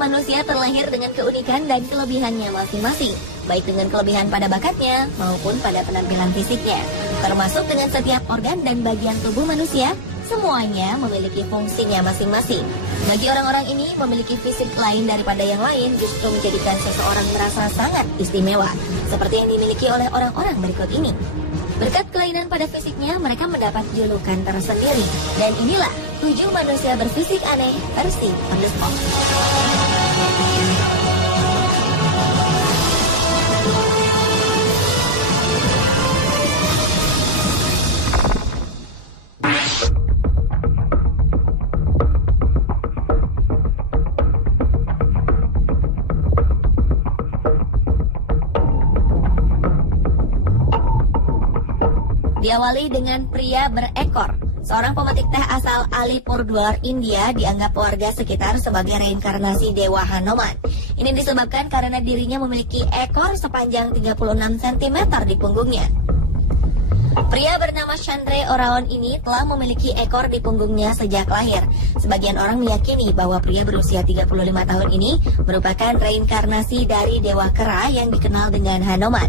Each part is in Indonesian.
manusia terlahir dengan keunikan dan kelebihannya masing-masing, baik dengan kelebihan pada bakatnya maupun pada penampilan fisiknya. Termasuk dengan setiap organ dan bagian tubuh manusia, semuanya memiliki fungsinya masing-masing. Bagi orang-orang ini, memiliki fisik lain daripada yang lain justru menjadikan seseorang merasa sangat istimewa, seperti yang dimiliki oleh orang-orang berikut ini. Berkat kelainan pada fisiknya, mereka mendapat julukan tersendiri. Dan inilah 7 manusia berfisik aneh versi On The Spot. Diawali dengan pria berekor. Seorang pemetik teh asal Alipurduar, India dianggap warga sekitar sebagai reinkarnasi Dewa Hanuman. Ini disebabkan karena dirinya memiliki ekor sepanjang 36 cm di punggungnya. Pria bernama Chandre Oraon ini telah memiliki ekor di punggungnya sejak lahir. Sebagian orang meyakini bahwa pria berusia 35 tahun ini merupakan reinkarnasi dari Dewa Kera yang dikenal dengan Hanuman.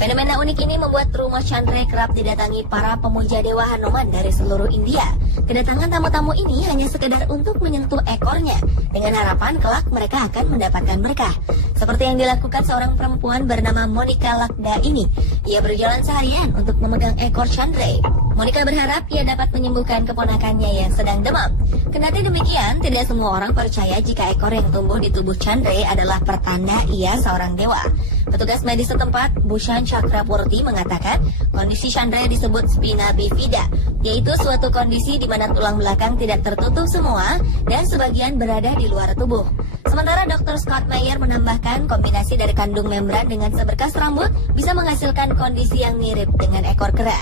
Fenomena unik ini membuat rumah Chandre kerap didatangi para pemuja Dewa Hanuman dari seluruh India. Kedatangan tamu-tamu ini hanya sekedar untuk menyentuh ekornya, dengan harapan kelak mereka akan mendapatkan berkah. Seperti yang dilakukan seorang perempuan bernama Monica Lakda ini. Ia berjalan seharian untuk memegang ekor Chandre. Monica berharap ia dapat menyembuhkan keponakannya yang sedang demam. Kendati demikian, tidak semua orang percaya jika ekor yang tumbuh di tubuh Chandre adalah pertanda ia seorang dewa. Petugas medis setempat, Bhushan Chakraborty, mengatakan kondisi Chandre disebut spina bifida, yaitu suatu kondisi di mana tulang belakang tidak tertutup semua dan sebagian berada di luar tubuh. Sementara Dr. Scott Mayer menambahkan kombinasi dari kandung membran dengan seberkas rambut bisa menghasilkan kondisi yang mirip dengan ekor kera.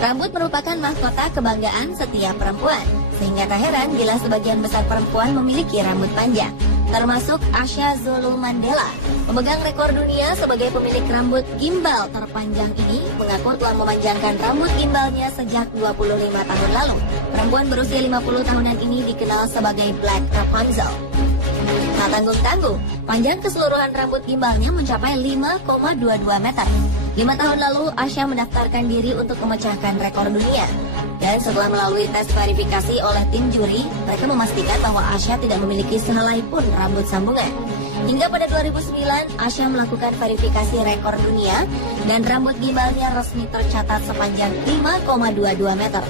Rambut merupakan mahkota kebanggaan setiap perempuan, sehingga tak heran bila sebagian besar perempuan memiliki rambut panjang, termasuk Asha Zulu Mandela. Pemegang rekor dunia sebagai pemilik rambut gimbal terpanjang ini mengaku telah memanjangkan rambut gimbalnya sejak 25 tahun lalu. Perempuan berusia 50 tahunan ini dikenal sebagai Black Rapunzel. Tak tanggung-tanggung, panjang keseluruhan rambut gimbalnya mencapai 5,22 meter. 5 tahun lalu, Asha mendaftarkan diri untuk memecahkan rekor dunia. Dan setelah melalui tes verifikasi oleh tim juri, mereka memastikan bahwa Asha tidak memiliki sehelai pun rambut sambungan. Hingga pada 2009, Asha melakukan verifikasi rekor dunia dan rambut gimbalnya resmi tercatat sepanjang 5,22 meter.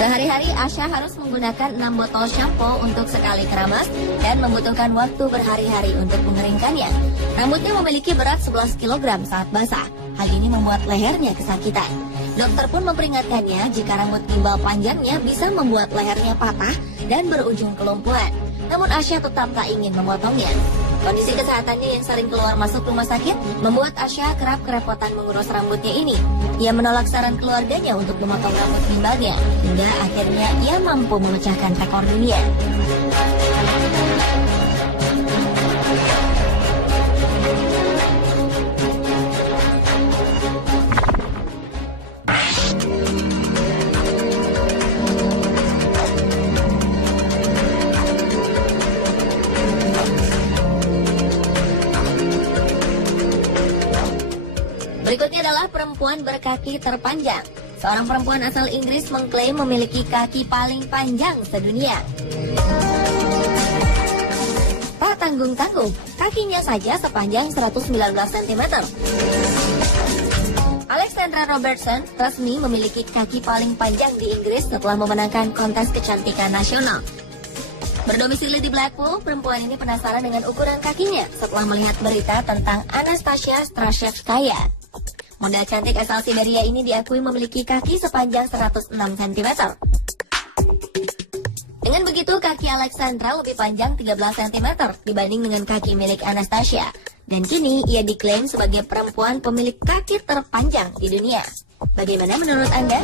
Sehari-hari Asha harus menggunakan 6 botol shampoo untuk sekali keramas dan membutuhkan waktu berhari-hari untuk mengeringkannya. Rambutnya memiliki berat 11 kg saat basah. Hal ini membuat lehernya kesakitan. Dokter pun memperingatkannya jika rambut gimbal panjangnya bisa membuat lehernya patah dan berujung kelumpuhan. Namun Asha tetap tak ingin memotongnya. Kondisi kesehatannya yang sering keluar masuk rumah sakit membuat Asha kerap kerepotan mengurus rambutnya ini. Ia menolak saran keluarganya untuk memotong rambut gimbalnya, hingga akhirnya ia mampu memecahkan rekor dunia. Berikutnya adalah perempuan berkaki terpanjang. Seorang perempuan asal Inggris mengklaim memiliki kaki paling panjang sedunia. Tak tanggung-tanggung, kakinya saja sepanjang 119 cm. Alexandra Robertson resmi memiliki kaki paling panjang di Inggris setelah memenangkan kontes kecantikan nasional. Berdomisili di Blackpool, perempuan ini penasaran dengan ukuran kakinya setelah melihat berita tentang Anastasia Strashevskaya. Model cantik asal Siberia ini diakui memiliki kaki sepanjang 106 cm. Dengan begitu, kaki Alexandra lebih panjang 13 cm dibanding dengan kaki milik Anastasia. Dan kini ia diklaim sebagai perempuan pemilik kaki terpanjang di dunia. Bagaimana menurut Anda?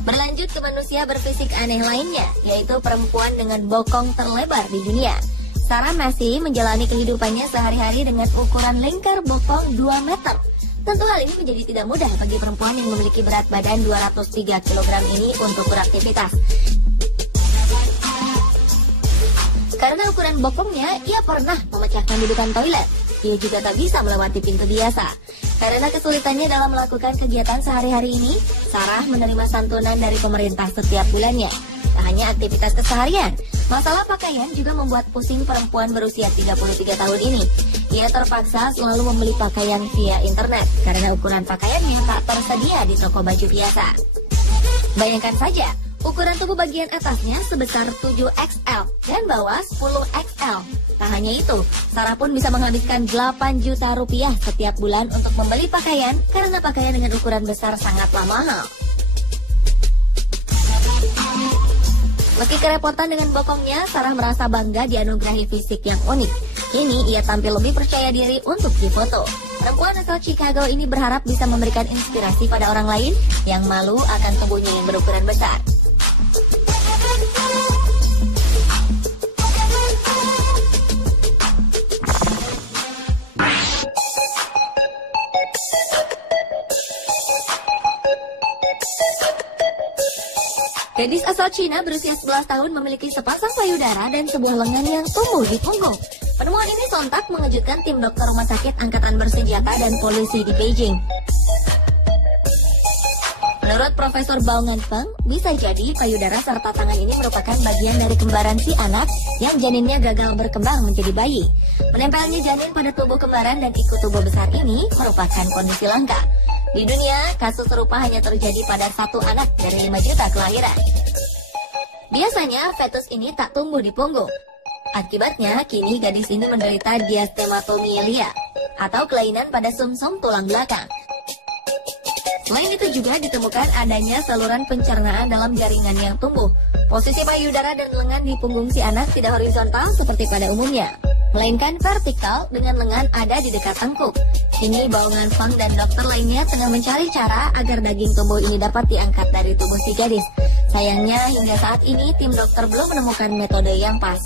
Berlanjut ke manusia berfisik aneh lainnya, yaitu perempuan dengan bokong terlebar di dunia. Sarah masih menjalani kehidupannya sehari-hari dengan ukuran lingkar bokong 2 meter. Tentu hal ini menjadi tidak mudah bagi perempuan yang memiliki berat badan 203 kg ini untuk beraktivitas. Karena ukuran bokongnya, ia pernah memecahkan dudukan toilet. Ia juga tak bisa melewati pintu biasa. Karena kesulitannya dalam melakukan kegiatan sehari-hari ini, Sarah menerima santunan dari pemerintah setiap bulannya. Tak hanya aktivitas keseharian, masalah pakaian juga membuat pusing perempuan berusia 33 tahun ini. Ia terpaksa selalu membeli pakaian via internet karena ukuran pakaiannya tak tersedia di toko baju biasa. Bayangkan saja, ukuran tubuh bagian atasnya sebesar 7XL dan bawah 10XL. Tak hanya itu, Sarah pun bisa menghabiskan 8 juta rupiah setiap bulan untuk membeli pakaian karena pakaian dengan ukuran besar sangatlah mahal. Meski kerepotan dengan bokongnya, Sarah merasa bangga dianugerahi fisik yang unik. Kini ia tampil lebih percaya diri untuk difoto. Perempuan asal Chicago ini berharap bisa memberikan inspirasi pada orang lain yang malu akan tubuhnya yang berukuran besar. Gadis asal Cina berusia 11 tahun memiliki sepasang payudara dan sebuah lengan yang tumbuh di punggung. Penemuan ini sontak mengejutkan tim dokter rumah sakit angkatan bersenjata dan polisi di Beijing. Menurut Profesor Bao Nganfeng, bisa jadi payudara serta tangan ini merupakan bagian dari kembaran si anak yang janinnya gagal berkembang menjadi bayi. Menempelnya janin pada tubuh kembaran dan ikut tubuh besar ini merupakan kondisi langka. Di dunia, kasus serupa hanya terjadi pada 1 anak dari 5 juta kelahiran. Biasanya, fetus ini tak tumbuh di punggung. Akibatnya, kini gadis ini menderita diastematomyelia atau kelainan pada sumsum tulang belakang. Selain itu juga ditemukan adanya saluran pencernaan dalam jaringan yang tumbuh. Posisi payudara dan lengan di punggung si anak tidak horizontal seperti pada umumnya, melainkan vertikal dengan lengan ada di dekat tengkuk. Kini Bao Nganfeng dan dokter lainnya tengah mencari cara agar daging tubuh ini dapat diangkat dari tubuh si gadis. Sayangnya hingga saat ini tim dokter belum menemukan metode yang pas.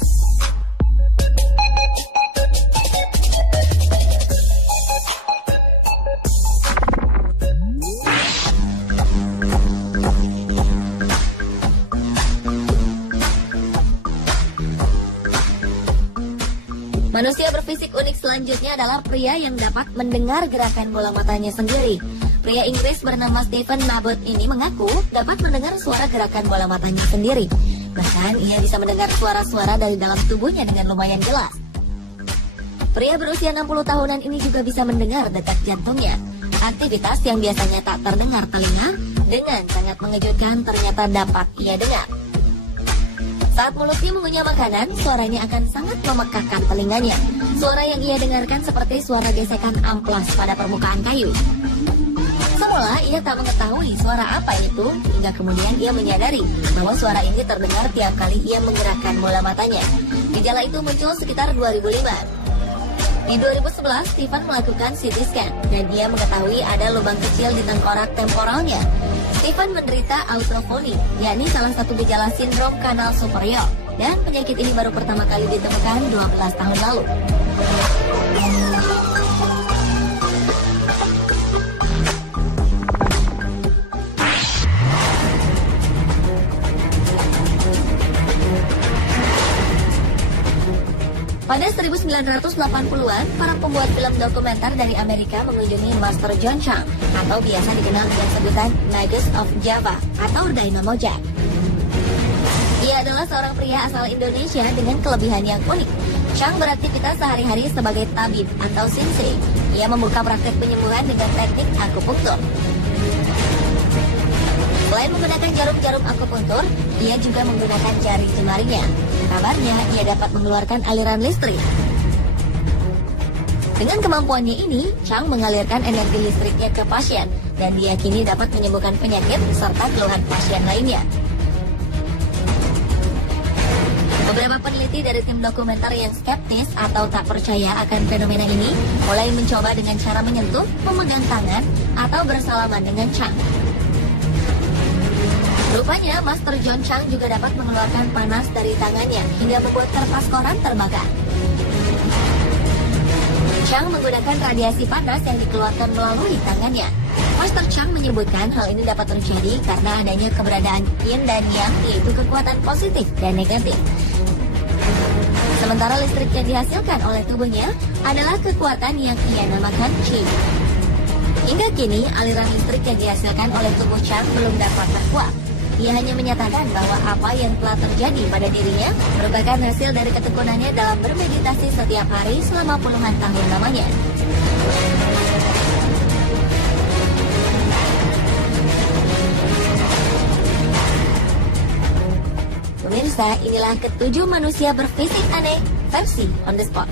Manusia berfisik unik selanjutnya adalah pria yang dapat mendengar gerakan bola matanya sendiri. Pria Inggris bernama Stephen Mabut ini mengaku dapat mendengar suara gerakan bola matanya sendiri. Bahkan ia bisa mendengar suara-suara dari dalam tubuhnya dengan lumayan jelas. Pria berusia 60 tahunan ini juga bisa mendengar detak jantungnya. Aktivitas yang biasanya tak terdengar telinga, dengan sangat mengejutkan ternyata dapat ia dengar. Saat mulutnya mengunyah makanan, suaranya akan sangat memekakkan telinganya. Suara yang ia dengarkan seperti suara gesekan amplas pada permukaan kayu. Semula ia tak mengetahui suara apa itu, hingga kemudian ia menyadari bahwa suara ini terdengar tiap kali ia menggerakkan bola matanya. Gejala itu muncul sekitar 2005. Di 2011, Stephen melakukan CT scan dan dia mengetahui ada lubang kecil di tengkorak temporalnya. Stephen menderita atrofoni, yakni salah satu gejala sindrom kanal superior, dan penyakit ini baru pertama kali ditemukan 12 tahun lalu. Pada 1980-an, para pembuat film dokumenter dari Amerika mengunjungi Master John Chang, atau biasa dikenal dengan sebutan Magus of Java, atau Dynamo Jack. Ia adalah seorang pria asal Indonesia dengan kelebihan yang unik. Chang beraktivitas sehari-hari sebagai tabib atau sensei. Ia membuka praktek penyembuhan dengan teknik akupunktur. Selain menggunakan jarum-jarum akupunktur, ia juga menggunakan jari jemarinya. Kabarnya, ia dapat mengeluarkan aliran listrik. Dengan kemampuannya ini, Chang mengalirkan energi listriknya ke pasien dan diyakini dapat menyembuhkan penyakit serta keluhan pasien lainnya. Beberapa peneliti dari tim dokumenter yang skeptis atau tak percaya akan fenomena ini mulai mencoba dengan cara menyentuh, memegang tangan, atau bersalaman dengan Chang. Rupanya, Master John Chang juga dapat mengeluarkan panas dari tangannya hingga membuat kertas koran terbakar. Chang menggunakan radiasi panas yang dikeluarkan melalui tangannya. Master Chang menyebutkan hal ini dapat terjadi karena adanya keberadaan yin dan yang, yaitu kekuatan positif dan negatif. Sementara listrik yang dihasilkan oleh tubuhnya adalah kekuatan yang ia namakan Qi. Hingga kini, aliran listrik yang dihasilkan oleh tubuh Chang belum dapat terkuak. Ia hanya menyatakan bahwa apa yang telah terjadi pada dirinya merupakan hasil dari ketekunannya dalam bermeditasi setiap hari selama puluhan tahun lamanya. Pemirsa, inilah ketujuh manusia berfisik aneh versi On The Spot.